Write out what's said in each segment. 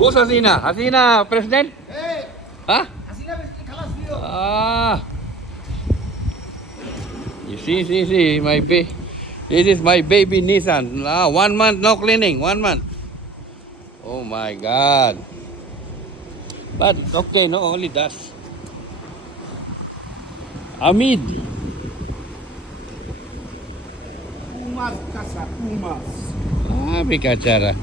Who's Hasina? Hasina, president? Hey, Huh? Hasina President Khalas video. Ah. You see, my baby. This is my baby Nissan. 1 month, no cleaning, 1 month. Oh my God. But okay, no, only dust. Amid. Pumas Kasra, Pumas. Bicara.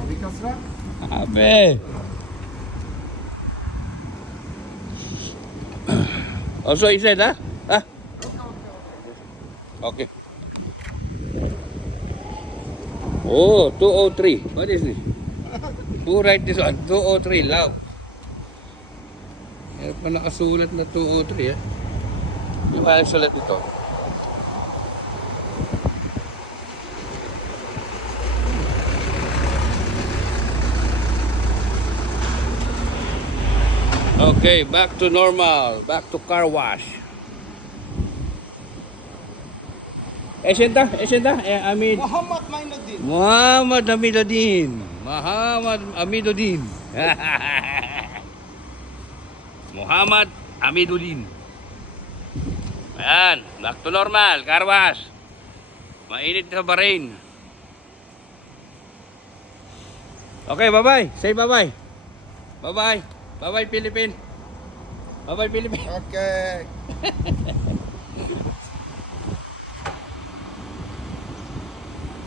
Abi Kasra? Abe. Also inside, huh? Huh? Okay. Oh, 203. What is this? Who write this one? 203, loud. Meron pa nakasulat na 203, eh. Yung malang sulat ito. Okay, back to normal. Back to car wash. Esenta, Amid. Muhammad Mainuddin. Muhammad Amiduddin. Muhammad Amiduddin. Muhammad Amiduddin. Ayan, back to normal, car wash. Mainit sa Bahrain. Okay, bye-bye. Say bye-bye. Bye-bye. Bye-bye, Philippines. Bye-bye, Philippines. Okay.